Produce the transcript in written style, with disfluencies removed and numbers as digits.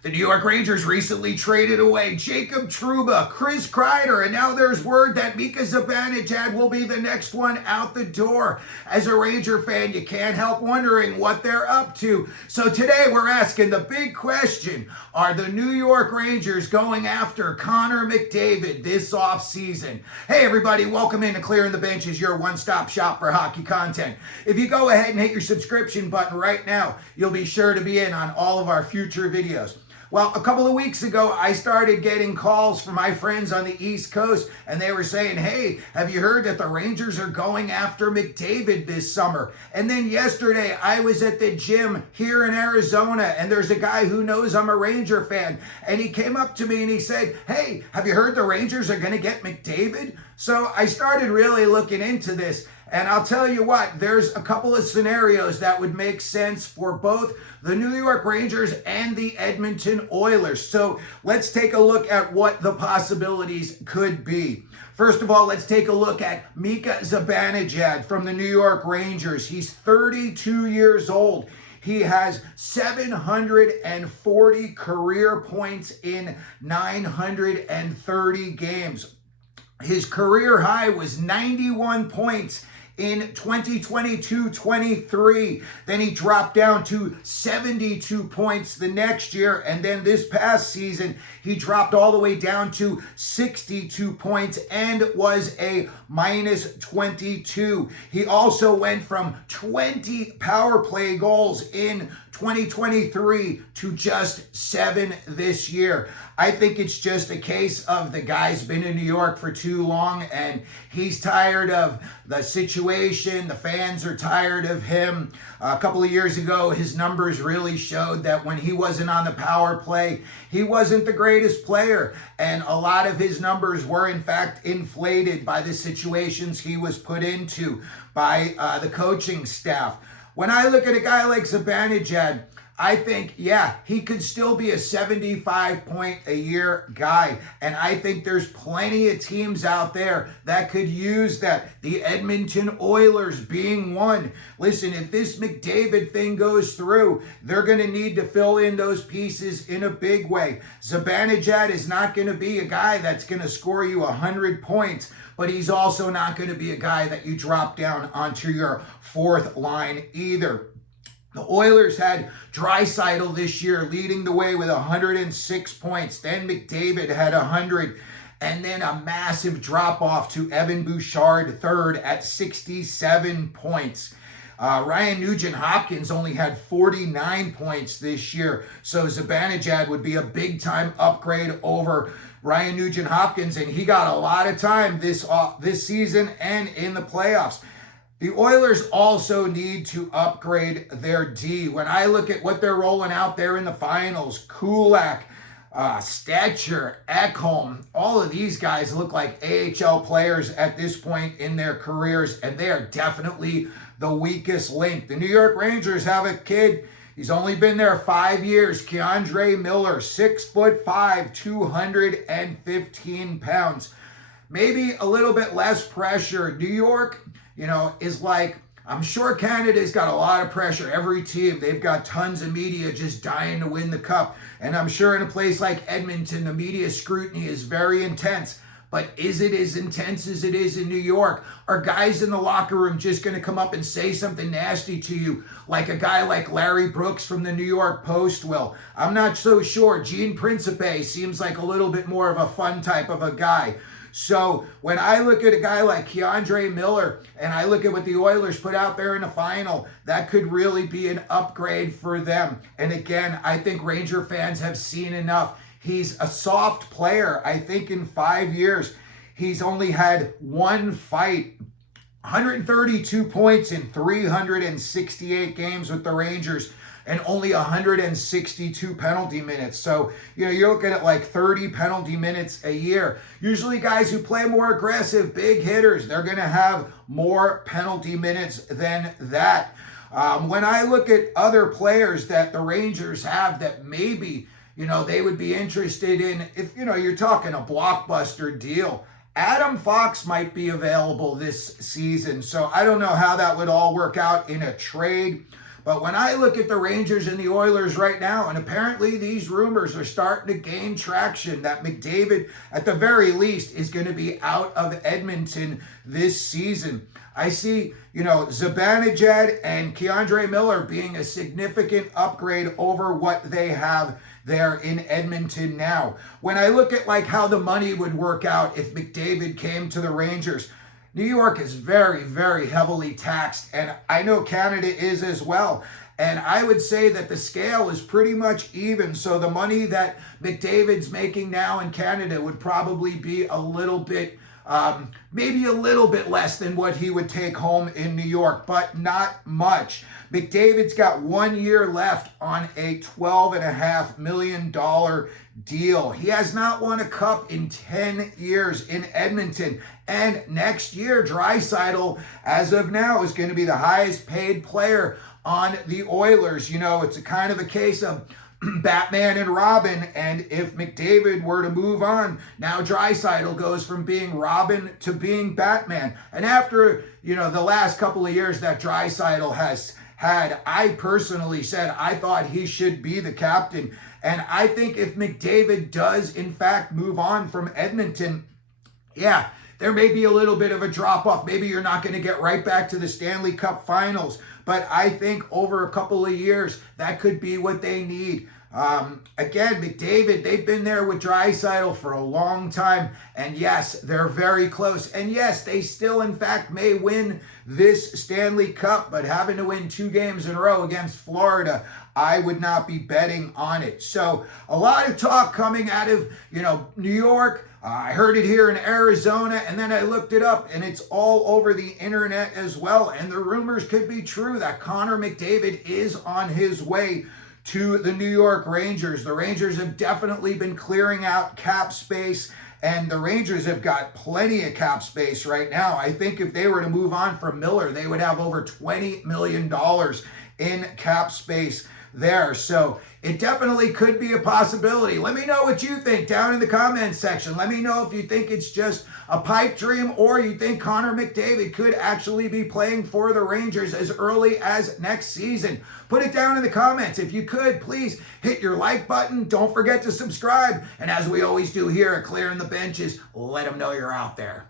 The New York Rangers recently traded away Jacob Trouba, Chris Kreider, and now there's word that Mika zibanejad will be the next one out the door. As a Ranger fan, you can't help wondering what they're up to. So today we're asking the big question: are the New York Rangers going after Connor McDavid this offseason? Hey everybody, welcome into Clearing the Benches, your one-stop shop for hockey content. If you go ahead and hit your subscription button right now, you'll be sure to be in on all of our future videos. Well, a couple of weeks ago, I started getting calls from my friends on the East Coast, and they were saying, hey, have you heard that the Rangers are going after McDavid this summer? And then yesterday, I was at the gym here in Arizona, and there's a guy who knows I'm a Ranger fan, and he came up to me and he said, hey, have you heard the Rangers are going to get McDavid? So I started really looking into this. And I'll tell you what, there's a couple of scenarios that would make sense for both the New York Rangers and the Edmonton Oilers. So let's take a look at what the possibilities could be. First of all, let's take a look at Mika zibanejad from the New York Rangers. He's 32 years old. He has 740 career points in 930 games. His career high was 91 points in 2022-23. Then he dropped down to 72 points the next year. And then this past season, he dropped all the way down to 62 points and was a minus 22. He also went from 20 power play goals in 2023 to just 7 this year. I think it's just a case of the guy's been in New York for too long and he's tired of the situation. The fans are tired of him. A couple of years ago, his numbers really showed that when he wasn't on the power play, he wasn't the greatest player. And a lot of his numbers were in fact inflated by the situations he was put into by the coaching staff. When I look at a guy like zibanejad, I think, yeah, he could still be a 75-point-a-year guy. And I think there's plenty of teams out there that could use that. The Edmonton Oilers being one. Listen, if this McDavid thing goes through, they're going to need to fill in those pieces in a big way. Zibanejad is not going to be a guy that's going to score you 100 points, but he's also not going to be a guy that you drop down onto your fourth line either. The Oilers had Draisaitl this year leading the way with 106 points. Then McDavid had 100. And then a massive drop-off to Evan Bouchard III at 67 points. Ryan Nugent-Hopkins only had 49 points this year. So zibanejad would be a big-time upgrade over Ryan Nugent-Hopkins. And he got a lot of time this season and in the playoffs. The Oilers also need to upgrade their D. When I look at what they're rolling out there in the finals, Kulak, Stetcher, Ekholm, all of these guys look like AHL players at this point in their careers, and they are definitely the weakest link. The New York Rangers have a kid. He's only been there 5 years. Keandre Miller, 6'5", 215 pounds. Maybe a little bit less pressure. New York, is like, I'm sure Canada's got a lot of pressure. Every team, they've got tons of media just dying to win the cup. And I'm sure in a place like Edmonton, the media scrutiny is very intense. But is it as intense as it is in New York? Are guys in the locker room just going to come up and say something nasty to you like a guy like Larry Brooks from the New York Post will? I'm not so sure. Gene Principe seems like a little bit more of a fun type of a guy. So when I look at a guy like Keandre Miller and I look at what the Oilers put out there in the final, that could really be an upgrade for them. And again, I think Ranger fans have seen enough. He's a soft player. I think in 5 years, he's only had one fight. 132 points in 368 games with the Rangers and only 162 penalty minutes. So, you're looking at like 30 penalty minutes a year. Usually guys who play more aggressive, big hitters, they're going to have more penalty minutes than that. When I look at other players that the Rangers have that maybe, they would be interested in, if, you're talking a blockbuster deal, Adam Fox might be available this season. So I don't know how that would all work out in a trade. But when I look at the Rangers and the Oilers right now, and apparently these rumors are starting to gain traction that McDavid, at the very least, is going to be out of Edmonton this season. I see, zibanejad and Keandre Miller being a significant upgrade over what they have there in Edmonton now. When I look at how the money would work out if McDavid came to the Rangers, New York is very, very heavily taxed, and I know Canada is as well. And I would say that the scale is pretty much even. So the money that McDavid's making now in Canada would probably be a little bit, maybe a little bit less than what he would take home in New York, but not much. McDavid's got 1 year left on a $12.5 million deal. He has not won a cup in 10 years in Edmonton. And next year, Draisaitl, as of now, is going to be the highest paid player on the Oilers. It's a kind of a case of Batman and Robin, and if McDavid were to move on, now Draisaitl goes from being Robin to being Batman. And after, the last couple of years that Draisaitl has had, I personally said I thought he should be the captain. And I think if McDavid does, in fact, move on from Edmonton, yeah, there may be a little bit of a drop-off. Maybe you're not going to get right back to the Stanley Cup Finals. But I think over a couple of years, that could be what they need. Again, McDavid, they've been there with Draisaitl for a long time. And yes, they're very close. And yes, they still, in fact, may win this Stanley Cup. But having to win 2 games in a row against Florida, I would not be betting on it. So a lot of talk coming out of, New York. I heard it here in Arizona, and then I looked it up, and it's all over the internet as well. And the rumors could be true that Connor McDavid is on his way to the New York Rangers. The Rangers have definitely been clearing out cap space, and the Rangers have got plenty of cap space right now. I think if they were to move on from Miller, they would have over $20 million in cap space there. So it definitely could be a possibility. Let me know what you think down in the comments section. Let me know if you think it's just a pipe dream or you think Connor McDavid could actually be playing for the Rangers as early as next season. Put it down in the comments. If you could, please hit your like button. Don't forget to subscribe. And as we always do here at Clearing the Benches, let them know you're out there.